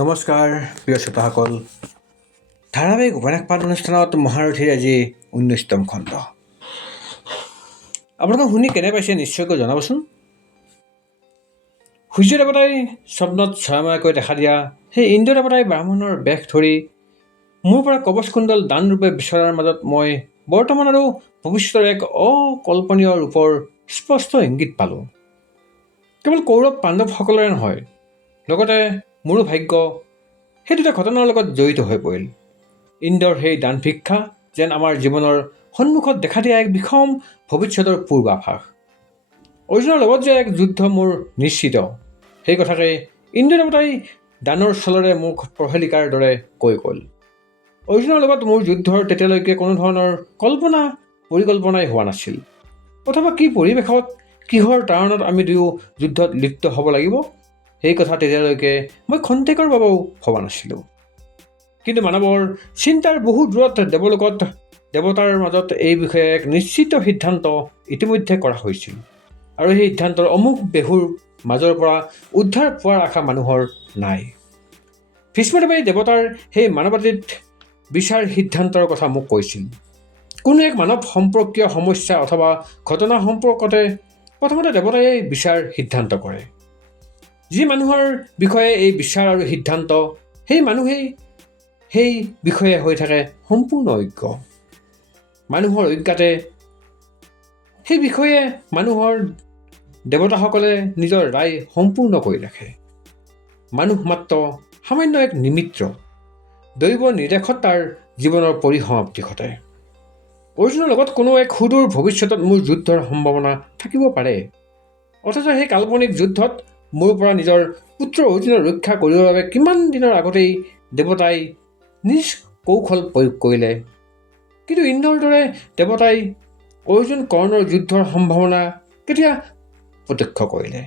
নমস্কাৰ প্ৰিয় শ্ৰোতাসকল, ধাৰাবাহিক উপন্যাস পাঠ অনুষ্ঠানত মহাৰথীৰ আজি 19তম খণ্ড। আপোনালোকে শুনি কেনে পাইছে নিশ্চয়কৈ জনাবচোন। সূৰ্য দেৱতাই স্বপ্নত ছয়াময়াকৈ দেখা দিয়া সেই ইন্দ্ৰ দেৱতাই ব্ৰাহ্মণৰ বেশ ধৰি মোৰ পৰা কৱচকুণ্ডল দানৰূপে বিচৰাৰ মাজত মই বৰ্তমান আৰু ভৱিষ্যতৰ এক অকল্পনীয় ৰূপৰ স্পষ্ট ইংগিত পালোঁ। কেৱল কৌৰৱ পাণ্ডৱসকলৰে নহয়, লগতে মোৰো ভাগ্য সেই দুটা ঘটনাৰ লগত জড়িত হৈ পৰিল। ইন্দ্ৰৰ সেই দান ভিক্ষা যেন আমাৰ জীৱনৰ সন্মুখত দেখা দিয়া এক বিষম ভৱিষ্যতৰ পূৰ্বাভাস। অৰ্জুনৰ লগত যে এক যুদ্ধ মোৰ নিশ্চিত, সেই কথাকে ইন্দ্ৰ দেৱতাই দানৰ ছলেৰে মোক প্ৰহেলিকাৰ দৰে কৈ গ'ল। অৰ্জুনৰ লগত মোৰ যুদ্ধৰ তেতিয়ালৈকে কোনো ধৰণৰ পৰিকল্পনাই হোৱা নাছিল, অথবা কি পৰিৱেশত কিহৰ তাৰণত আমি দুয়ো যুদ্ধত লিপ্ত হ'ব লাগিব সেই কথা তেতিয়ালৈকে মই খন্তেকৰ বাবেও ভবা নাছিলোঁ। কিন্তু মানৱৰ চিন্তাৰ বহু দূৰত দেৱতাৰ মাজত এই বিষয়ে এক নিশ্চিত সিদ্ধান্ত ইতিমধ্যে কৰা হৈছিল, আৰু সেই সিদ্ধান্তৰ অমুক বেহুৰ মাজৰ পৰা উদ্ধাৰ পোৱাৰ আশা মানুহৰ নাই। ভীষ্মদেৱে দেৱতাৰ সেই মানৱাতীত বিচাৰ সিদ্ধান্তৰ কথা মোক কৈছিল। কোনো এক মানৱ সম্পৰ্কীয় সমস্যা অথবা ঘটনা সম্পৰ্কতে প্ৰথমতে দেৱতাই বিচাৰ সিদ্ধান্ত কৰে। যি মানুহৰ বিষয়ে এই বিচাৰ আৰু সিদ্ধান্ত, সেই মানুহেই সেই বিষয়ে হৈ থাকে সম্পূৰ্ণ অজ্ঞ। মানুহৰ অজ্ঞাতে সেই বিষয়ে মানুহৰ দেৱতাসকলে নিজৰ ৰায় সম্পূৰ্ণ কৰি ৰাখে। মানুহ মাত্ৰ সামান্য এক নিমিত্ত, দৈৱ নিৰ্দেশত তাৰ জীৱনৰ পৰিসমাপ্তি ঘটে। অৰ্জুনৰ লগত কোনো এক সুদূৰ ভৱিষ্যতত মোৰ যুদ্ধৰ সম্ভাৱনা থাকিব পাৰে, অথচ সেই কাল্পনিক যুদ্ধত মোৰ পৰা নিজৰ পুত্ৰ অৰ্জুনৰ ৰক্ষা কৰিবৰ বাবে কিমান দিনৰ আগতেই দেৱতাই নিজ কৌশল প্ৰয়োগ কৰিলে। কিন্তু ইন্দ্ৰৰ দৰে দেৱতাই অৰ্জুন কৰ্ণৰ যুদ্ধৰ সম্ভাৱনা কেতিয়া প্ৰত্যক্ষ কৰিলে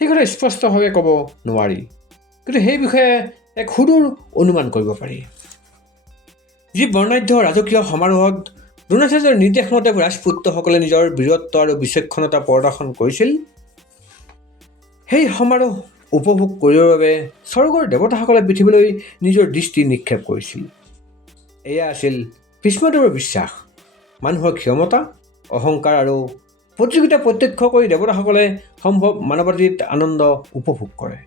সেই কথা স্পষ্টভাৱে ক'ব নোৱাৰি, কিন্তু সেই বিষয়ে এক সুদূৰ অনুমান কৰিব পাৰি। যি বৰ্ণাঢ্য ৰাজকীয় সমাৰোহত দ্ৰোণাচাৰ্যৰ নিৰ্দেশমতে ৰাজপুত্ৰসকলে নিজৰ বীৰত্ব আৰু বিচক্ষণতা প্ৰদৰ্শন কৰিছিল, সেই সমাৰোহ উপভোগ কৰিবৰ বাবে স্বৰ্গৰ দেৱতাসকলে পৃথিৱীলৈ নিজৰ দৃষ্টি নিক্ষেপ কৰিছিল। এয়া আছিল ভীষ্মদেৱৰ বিশ্বাস। মানুহৰ ক্ষমতা, অহংকাৰ আৰু প্ৰতিযোগিতা প্ৰত্যক্ষ কৰি দেৱতাসকলে সম্ভৱ মানৱাতীত আনন্দ উপভোগ কৰে।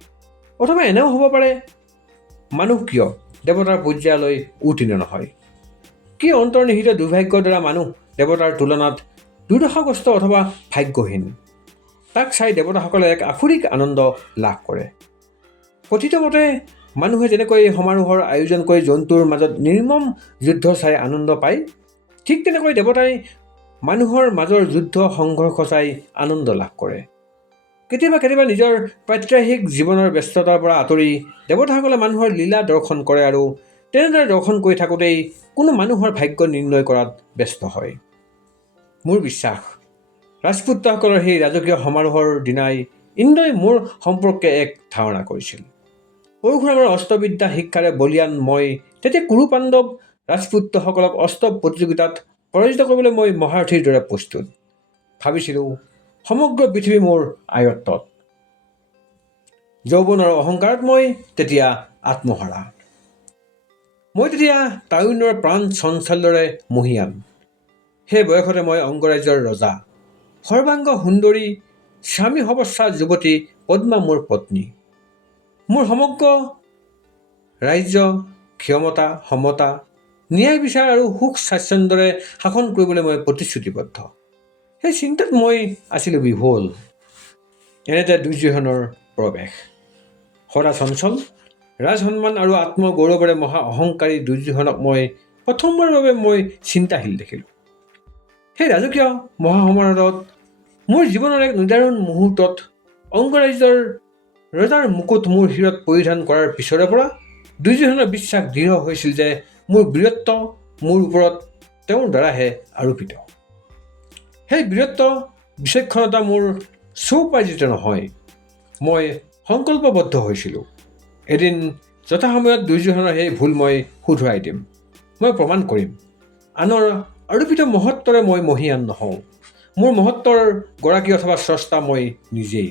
অথবা এনেও হ'ব পাৰে, মানুহ কিয় দেৱতাৰ পৰ্যায়লৈ উত্তীৰ্ণ নহয়? কি অন্তৰ্নিহিত দুৰ্ভাগ্যৰ দ্বাৰা মানুহ দেৱতাৰ তুলনাত দুৰ্দশাগ্ৰস্ত অথবা ভাগ্যহীন, তাক চাই দেৱতাসকলে এক আসুৰিক আনন্দ লাভ কৰে। কথিত মতে মানুহে যেনেকৈ সমাৰোহৰ আয়োজন কৰি জন্তুৰ মাজত নিৰ্মম যুদ্ধ চাই আনন্দ পায়, ঠিক তেনেকৈ দেৱতাই মানুহৰ মাজৰ যুদ্ধ সংঘৰ্ষ চাই আনন্দ লাভ কৰে। কেতিয়াবা নিজৰ প্ৰাত্যহিক জীৱনৰ ব্যস্ততাৰ পৰা আঁতৰি দেৱতাসকলে মানুহৰ লীলা দৰ্শন কৰে, আৰু তেনেদৰে দৰ্শন কৰি থাকোঁতেই কোনো মানুহৰ ভাগ্য নিৰ্ণয় কৰাত ব্যস্ত হয়। মোৰ বিশ্বাস, ৰাজপুত্ৰসকলৰ সেই ৰাজকীয় সমাৰোহৰ দিনাই ইন্দ্ৰই মোৰ সম্পৰ্কে এক ধাৰণা কৰিছিল। পৰশুৰামৰ অস্ত্ৰবিদ্যা শিক্ষাৰে বলীয়ান মই তেতিয়া কুৰু পাণ্ডৱ ৰাজপুত্ৰসকলক অস্ত্ৰ প্ৰতিযোগিতাত পৰাজিত কৰিবলৈ মই মহাৰথীৰ দৰে প্ৰস্তুত। ভাবিছিলোঁ সমগ্ৰ পৃথিৱী মোৰ আয়ত্তত। যৌৱনৰ অহংকাৰত মই তেতিয়া আত্মহাৰা। মই তেতিয়া তাৰুণ্যৰ প্ৰাণ চঞ্চলৰে মহীয়ান। সেই বয়সতে মই অংগৰাজ্যৰ ৰজা, সৰ্বাংগ সুন্দৰী, স্বামী সৱস্যা যুৱতী পদ্মা মোৰ পত্নী। মোৰ সমগ্ৰ ৰাজ্য ক্ষমতা, সমতা, ন্যায় বিচাৰ আৰু সুখ স্বাচ্ছন্দ্যৰে শাসন কৰিবলৈ মই প্ৰতিশ্ৰুতিবদ্ধ। সেই চিন্তাত মই আছিলোঁ বিভোল। এনেতে দুৰ্যোধনৰ প্ৰৱেশ। সদা চঞ্চল, ৰাজসন্মান আৰু আত্মগৌৰৱেৰে মহা অহংকাৰী দুৰ্যোধনক মই প্ৰথমবাৰৰ বাবে মই চিন্তাশীল দেখিলোঁ। সেই ৰাজকীয় মহাসমাৰোহত মোৰ জীৱনৰ এক নিদাৰুণ মুহূৰ্তত অংগৰাজ্যৰ ৰজাৰ মুকুট মোৰ শিৰত পৰিধান কৰাৰ পিছৰে পৰা দুৰ্যোধনৰ বিশ্বাস দৃঢ় হৈছিল যে মোৰ বীৰত্ব মোৰ ওপৰত তেওঁৰ দ্বাৰাহে আৰোপিত। সেই বীৰত্ব বিচক্ষণতা মোৰ স্বউপাৰ্জিত নহয়। মই সংকল্পবদ্ধ হৈছিলোঁ, এদিন যথাসময়ত দুৰ্যোধনৰ সেই ভুল মই শুধৰাই দিম। মই প্ৰমাণ কৰিম, আনৰ আৰোপিত মহত্বৰে মই মহীয়ান নহওঁ। মোৰ মহত্বৰ গৰাকী অথবা স্ৰষ্টা মই নিজেই।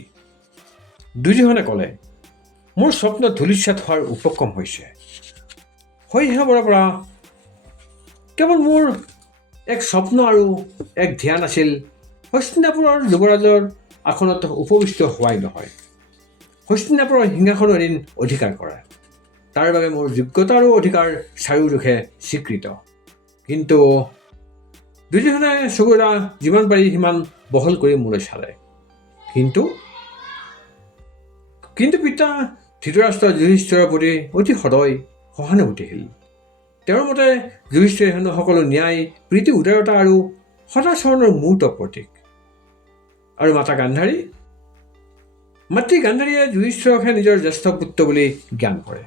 দুৰ্যোধনে ক'লে, মোৰ স্বপ্ন ধূলিসাৎ হোৱাৰ উপক্ৰম হৈছে। শৈশৱৰ পৰা কেৱল মোৰ এক স্বপ্ন আৰু এক ধ্যান আছিল হস্তিনাপুৰৰ যুৱৰাজৰ আসনত উপবিষ্ট হোৱাই নহয়, হস্তিনাপুৰৰ সিংহাসন এদিন অধিকাৰ কৰা। তাৰ বাবে মোৰ যোগ্যতা আৰু অধিকাৰ চাৰিওদিশে স্বীকৃত। কিন্তু দুৰ্যোধনে চকুৰা যিমান পাৰি সিমান বহল কৰি মোলৈ চালে। কিন্তু পিতা ধৃতৰাষ্ট্ৰ যুধিষ্ঠিৰৰ প্ৰতি অতি সদয় সহানুভূতিশীল। তেওঁৰ মতে যুধিষ্ঠিৰ হেনো সকলো ন্যায়, প্ৰীতি, উদাৰতা আৰু সদাচৰণৰ মূৰ্ত প্ৰতীক। আৰু মাতৃ গান্ধাৰীয়ে যুধিষ্ঠিৰকহে নিজৰ জ্যেষ্ঠ পুত্ৰ বুলি জ্ঞান কৰে।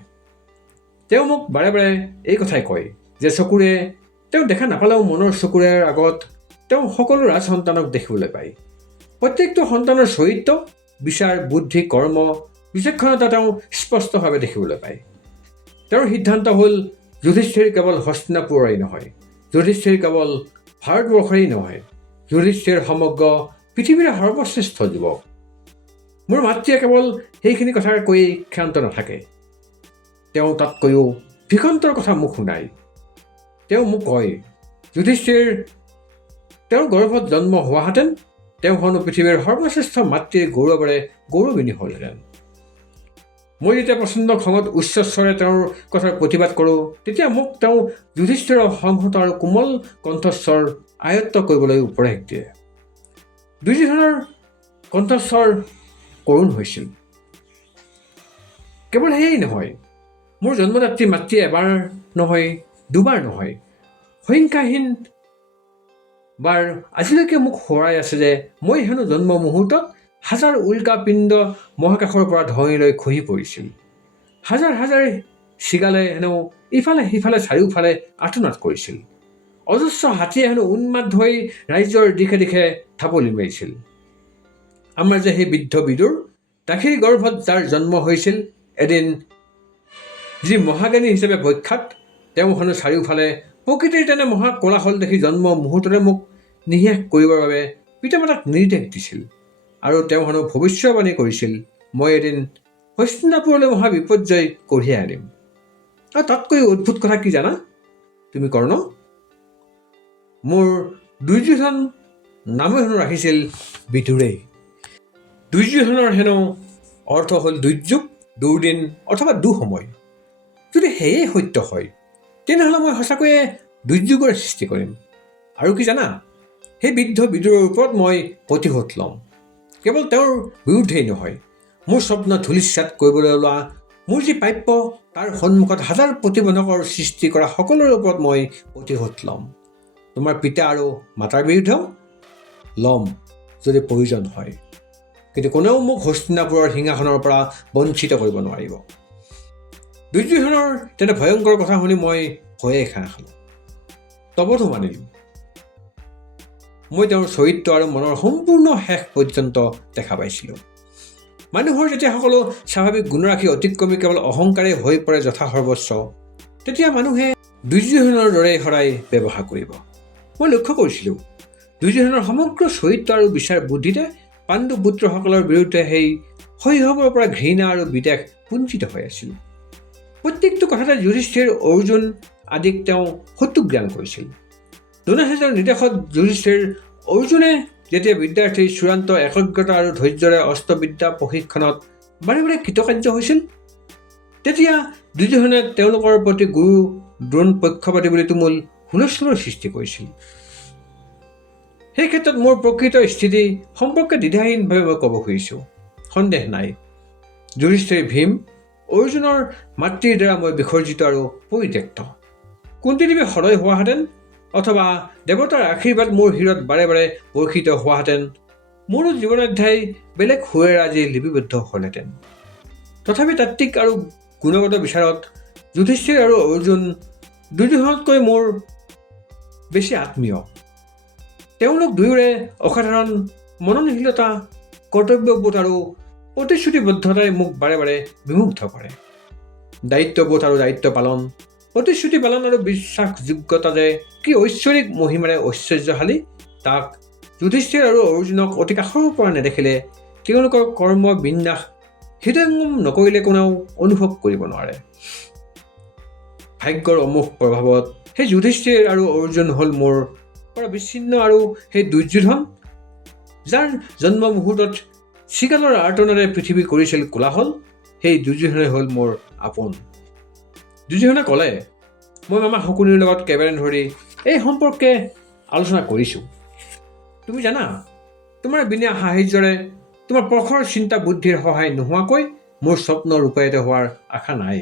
তেওঁ মোক বাৰে বাৰে এই কথাই কয় যে চকুৰে তেওঁ দেখা নাপালেও মনৰ চকুৰে আগত তেওঁ সকলো ৰাজ সন্তানক দেখিবলৈ পায়। প্ৰত্যেকটো সন্তানৰ চৰিত্ৰ, বিচাৰ, বুদ্ধি, কৰ্ম, বিচক্ষণতা তেওঁ স্পষ্টভাৱে দেখিবলৈ পায়। তেওঁৰ সিদ্ধান্ত হ'ল যুধিষ্ঠিৰ কেৱল হস্তিনাপুৰৰেই নহয়, যুধিষ্ঠিৰ কেৱল ভাৰতবৰ্ষৰেই নহয়, যুধিষ্ঠিৰ সমগ্ৰ পৃথিৱীৰ সৰ্বশ্ৰেষ্ঠ যুৱক। মোৰ মাতৃয়ে কেৱল সেইখিনি কথা কৈ ক্ষান্ত নাথাকে, তেওঁ তাতকৈও ভীষণতৰ কথা মোক শুনায়। তেওঁ মোক কয়, যুধিষ্ঠিৰ তেওঁৰ গৰ্ভত জন্ম হোৱাহেঁতেন তেওঁ হেনো পৃথিৱীৰ সৰ্বশ্ৰেষ্ঠ মাতৃৰ গৌৰৱেৰে গৌৰৱান্বিত হ'লহেঁতেন। মই যেতিয়া প্ৰচণ্ড খঙত উচ্চ স্বৰে তেওঁৰ কথাৰ প্ৰতিবাদ কৰোঁ, তেতিয়া মোক তেওঁ যুধিষ্ঠিৰৰ সংহত আৰু কোমল কণ্ঠস্বৰ আয়ত্ত কৰিবলৈ উপদেশ দিয়ে। দুৰ্যোধনৰ কণ্ঠস্বৰ কৰুণ হৈছিল। কেৱল সেয়াই নহয়, মোৰ জন্মদাত্ৰী মাতৃয়ে এবাৰ নহয়, দুবাৰ নহয়, সংখ্যাহীন বাৰ আজিলৈকে মোক সোঁৱৰাই আছে যে মই হেনো জন্ম মুহূৰ্তত হাজাৰ উল্কা পিণ্ড মহাকাশৰ পৰা ধৰণীলৈ খহি পৰিছিল। হাজাৰ হাজাৰ চিগালে হেনো ইফালে সিফালে চাৰিওফালে আৰ্তনাদ কৰিছিল। অজস্ৰ হাতীয়ে হেনো উন্মাদ হৈ ৰাজ্যৰ দিশে দিশে থাপলি মাৰিছিল। আমাৰ যে সেই বৃদ্ধ বিদুৰ, দাসীৰ গৰ্ভত যাৰ জন্ম হৈছিল, এদিন যি মহাজ্ঞানী হিচাপে প্ৰখ্যাত, তেওঁ হেনো চাৰিওফালে প্ৰকৃতিৰ তেনে মহা কোলাহল দেখি জন্ম মুহূৰ্ততে মোক নিঃশেষ কৰিবৰ বাবে পিতামাতাক নিৰ্দেশ দিছিল। আৰু তেওঁ হেনো ভৱিষ্যবাণী কৰিছিল, মই এদিন হস্তিনাপুৰলৈ মহা বিপৰ্যয় কঢ়িয়াই আনিম। আৰু তাতকৈ অদ্ভুত কথা কি জানা তুমি কৰ্ণ? মোৰ দুৰ্যোধন নামো হেনো ৰাখিছিল বিদুৰেই। দুৰ্যোধনৰ হেনো অৰ্থ হ'ল দুৰ্যোগ, দুৰ্দিন অথবা দুঃসময়। যদি সেয়ে সত্য হয়, তেনেহ'লে মই সঁচাকৈয়ে দুৰ্যোগৰ সৃষ্টি কৰিম। আৰু কি জানা, সেই বৃদ্ধ বিদুৰৰ ওপৰত মই প্ৰতিশোধ ল'ম। কেৱল তেওঁৰ বিৰুদ্ধেই নহয়, মোৰ স্বপ্ন ধূলিসাৎ কৰিবলৈ ওলোৱা মোৰ যি প্ৰাপ্য, তাৰ সন্মুখত হাজাৰ প্ৰতিবন্ধকৰ সৃষ্টি কৰা সকলোৰে ওপৰত মই প্ৰতিশোধ ল'ম। তোমাৰ পিতা আৰু মাতাৰ বিৰুদ্ধেও ল'ম যদি প্ৰয়োজন হয়। কিন্তু কোনেও মোক হস্তিনাপুৰৰ সিংহাসনৰ পৰা বঞ্চিত কৰিব নোৱাৰিব। দুৰ্যোধনৰ তেনে ভয়ংকৰ কথা শুনি মই ভয়ে খাই খালোঁ, তবতো মানিলোঁ। মই তেওঁৰ চৰিত্ৰ আৰু মনৰ সম্পূৰ্ণ শেষ পৰ্যন্ত দেখা পাইছিলোঁ। মানুহৰ যেতিয়া সকলো স্বাভাৱিক গুণৰাশি অতিক্ৰমি কেৱল অহংকাৰেই হৈ পৰে যথাসৰ্বস্ব, তেতিয়া মানুহে দুৰ্যোধনৰ দৰে সদায় ব্যৱহাৰ কৰিব। মই লক্ষ্য কৰিছিলোঁ, দুৰ্যোধনৰ সমগ্ৰ চৰিত্ৰ আৰু বিচাৰ বুদ্ধিতে পাণ্ডু পুত্ৰসকলৰ বিৰুদ্ধে সেই শৈশৱৰ পৰা ঘৃণা আৰু বিদ্বেষ পুঞ্জিত হৈ আছিল। প্ৰত্যেকটো কথাতে যুধিষ্ঠিৰ, অৰ্জুন আদিক তেওঁ শত্ৰু জ্ঞান কৰিছিল। দ্ৰোণাচাৰ্যৰ নিৰ্দেশত যুধিষ্ঠিৰ, অৰ্জুনে যেতিয়া বিদ্যাৰ্থীৰ চূড়ান্ত একগ্ৰতা আৰু ধৈৰ্যৰে অস্ত্ৰবিদ্যা প্ৰশিক্ষণত বাৰে বাৰে কৃতকাৰ্য হৈছিল, তেতিয়া দুৰ্যোধনে তেওঁলোকৰ প্ৰতি গুৰু দ্ৰোণ পক্ষপাতী বুলি তুমুল হুলস্থুলৰ সৃষ্টি কৰিছিল। সেই ক্ষেত্ৰত মোৰ প্ৰকৃত স্থিতি সম্পৰ্কে দ্বিধাহীনভাৱে মই ক'ব খুজিছোঁ, সন্দেহ নাই, যুধিষ্ঠিৰ ভীম, অৰ্জুনৰ মাতৃৰ দ্বাৰা মই বিসৰ্জিত আৰু পৰিত্যক্ত। কুন্তীদেৱী সদয় হোৱাহেঁতেন অথবা দেৱতাৰ আশীৰ্বাদ মোৰ শিৰত বাৰে বাৰে বৰ্ষিত হোৱাহেঁতেন, মোৰো জীৱনাধ্যায় বেলেগ সুৰেৰে আজি লিপিবদ্ধ হ'লহেঁতেন। তথাপি তাত্ত্বিক আৰু গুণগত বিচাৰত যুধিষ্ঠিৰ আৰু অৰ্জুন দুৰ্যোধনতকৈ মোৰ বেছি আত্মীয়। তেওঁলোক দুয়োৰে অসাধাৰণ মননশীলতা, কৰ্তব্যবোধ আৰু প্ৰতিশ্ৰুতিবদ্ধতাই মোক বাৰে বাৰে বিমুগ্ধ কৰে। দায়িত্ববোধ আৰু দায়িত্ব পালন, প্ৰতিশ্ৰুতি পালন আৰু বিশ্বাসযোগ্যতা যে কি ঐশ্বৰিক মহিমাৰে ঐশ্বৰ্যশালী, তাক যুধিষ্ঠিৰ আৰু অৰ্জুনক অতি কাষৰ পৰা নেদেখিলে তেওঁলোকৰ কৰ্ম বিন্যাস হৃদয়ঙ্গম নকৰিলে কোনেও অনুভৱ কৰিব নোৱাৰে। ভাগ্যৰ অমোঘ প্ৰভাৱত সেই যুধিষ্ঠিৰ আৰু অৰ্জুন হ'ল মোৰ পৰা বিচ্ছিন্ন, আৰু সেই দুৰ্যোধন যাৰ জন্ম মুহূৰ্তত চিগালৰ আৰ্তনাৰে পৃথিৱী কৰিছিল কোলাহল, সেই দুৰ্যোধনে হ'ল মোৰ আপোন। দুৰ্যোধনে ক'লে, মই মামা শকুনিৰ লগত কেইবাদিন ধৰি এই সম্পৰ্কে আলোচনা কৰিছোঁ। তুমি জানা, তোমাৰ বিনা সাহায্যৰে, তোমাৰ প্ৰখৰ চিন্তা বুদ্ধিৰ সহায় নোহোৱাকৈ মোৰ স্বপ্ন ৰূপায়িত হোৱাৰ আশা নাই।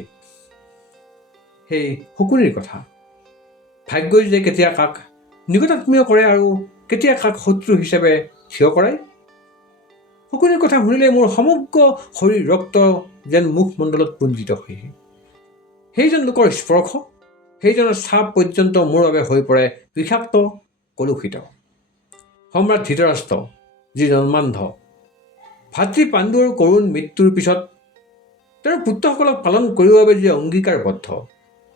সেই শকুনিৰ কথা, ভাগ্যই যে কেতিয়া কাক নিকটাত্মীয় কৰে আৰু কেতিয়া কাক শত্ৰু হিচাপে থিয় কৰায়। শকুনিৰ কথা শুনিলে মোৰ সমগ্ৰ শৰীৰ ৰক্ত যেন মুখমণ্ডলত পুঞ্জিত হয়হি। সেইজন লোকৰ স্পৰ্শ, সেইজনৰ ছাপ পৰ্যন্ত মোৰ বাবে হৈ পৰে বিষাক্ত, কলুষিত। সম্ৰাট ধৃতৰাষ্ট্ৰ যি জন্মান্ধ, ভাতৃ পাণ্ডুৰ কৰুণ মৃত্যুৰ পিছত তেওঁৰ পুত্ৰসকলক পালন কৰিবৰ বাবে যি অংগীকাৰবদ্ধ,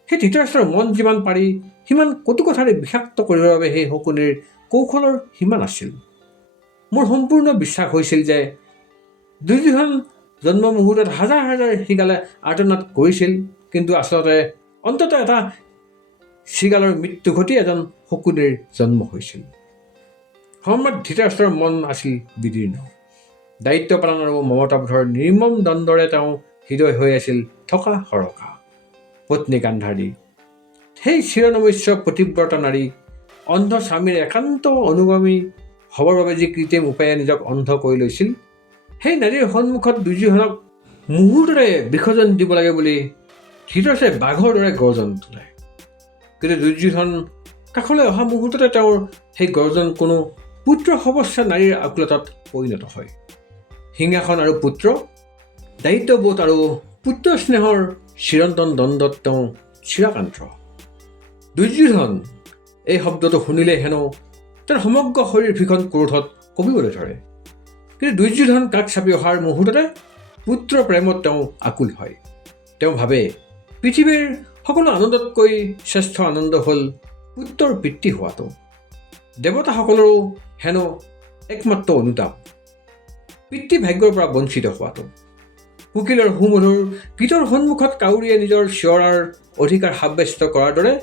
সেই ধৃতৰাষ্ট্ৰৰ মন যিমান পাৰি সিমান কটু কথাৰে বিষাক্ত কৰিবৰ বাবে সেই শকুনিৰ কৌশলৰ সীমা নাছিল। মোৰ সম্পূৰ্ণ বিশ্বাস হৈছিল যে দুৰ্যোধন জন্ম মুহূৰ্তত হাজাৰ হাজাৰ শৃগালে আৰ্তনাদ কৰিছিল, কিন্তু আচলতে অন্ততঃ এটা শৃগালৰ মৃত্যু ঘটি এজন শকুনিৰ জন্ম হৈছিল। সম্ৰাট ধৃতৰাষ্ট্ৰৰ মন আছিল বিদীৰ্ণ। দায়িত্ব পালন আৰু মমতাবোধৰ নিৰ্মম দণ্ডৰে তেওঁ হৃদয় হৈ আছিল থকা সৰকা। পত্নী গান্ধাৰী, সেই চিৰনমস্য পতিব্ৰতা নাৰী, অন্ধ স্বামীৰ একান্ত অনুগামী হ'বৰ বাবে যি কৃত্ৰিম উপায়ে নিজক অন্ধ কৰি লৈছিল, সেই নাৰীৰ সন্মুখত দুৰ্যোধনক মুহূৰ্ততে বিসৰ্জন দিব লাগে বুলি ধৃতৰাষ্ট্ৰে বাঘৰ দৰে গৰ্জন তোলে। কিন্তু দুৰ্যোধন কাষলৈ অহা মুহূৰ্ততে তেওঁৰ সেই গৰ্জন কোনো পুত্ৰ সৱস্যা নাৰীৰ আকুলতাত পৰিণত হয়। সিংহাসন আৰু পুত্ৰ, দায়িত্ববোধ আৰু পুত্ৰ স্নেহৰ চিৰন্তন দ্বন্দ্বত তেওঁ চিৰাকান্ত। দুৰ্যোধন এই শব্দটো শুনিলে হেনো তেওঁৰ সমগ্ৰ শৰীৰ ভীষণ ক্ৰোধত কঁপিবলৈ ধৰে। কিন্তু দুৰ্যোধন কাষ চাপি অহাৰ মুহূৰ্ততে পুত্ৰ প্ৰেমত তেওঁ আকুল হয়। তেওঁ ভাবে, পৃথিৱীৰ সকলো আনন্দতকৈ শ্ৰেষ্ঠ আনন্দ হ'ল পুত্ৰৰ পিতৃ হোৱাটো। দেৱতাসকলৰো হেনো একমাত্ৰ অনুতাপ পিতৃ ভাগ্যৰ পৰা বঞ্চিত হোৱাটো। কুকিলৰ সুমধুৰ গীতৰ সন্মুখত কাউৰীয়ে নিজৰ চিঞৰাৰ অধিকাৰ সাব্যস্ত কৰাৰ দৰে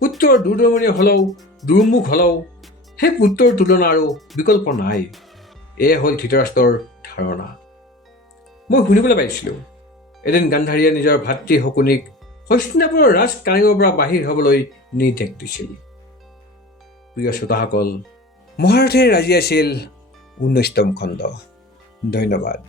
পুত্ৰৰ দূৰদৰ্শনী হ'লেও, দুৰ্মুখ হ'লেও সেই পুত্ৰৰ তুলনা আৰু বিকল্প নাই। এয়ে হ'ল ধৃতৰাষ্ট্ৰৰ ধাৰণা। মই শুনিবলৈ পাইছিলোঁ, এদিন গান্ধাৰীয়ে নিজৰ ভাতৃ শকুনিক হস্তিনাপুৰৰ ৰাজ কাৰেঙৰ পৰা বাহিৰ হ'বলৈ নিৰ্দেশ দিছিল। প্ৰিয় শ্ৰোতাসকল, মহাৰথীৰ ৰাজি আছিল 19তম খণ্ড। ধন্যবাদ।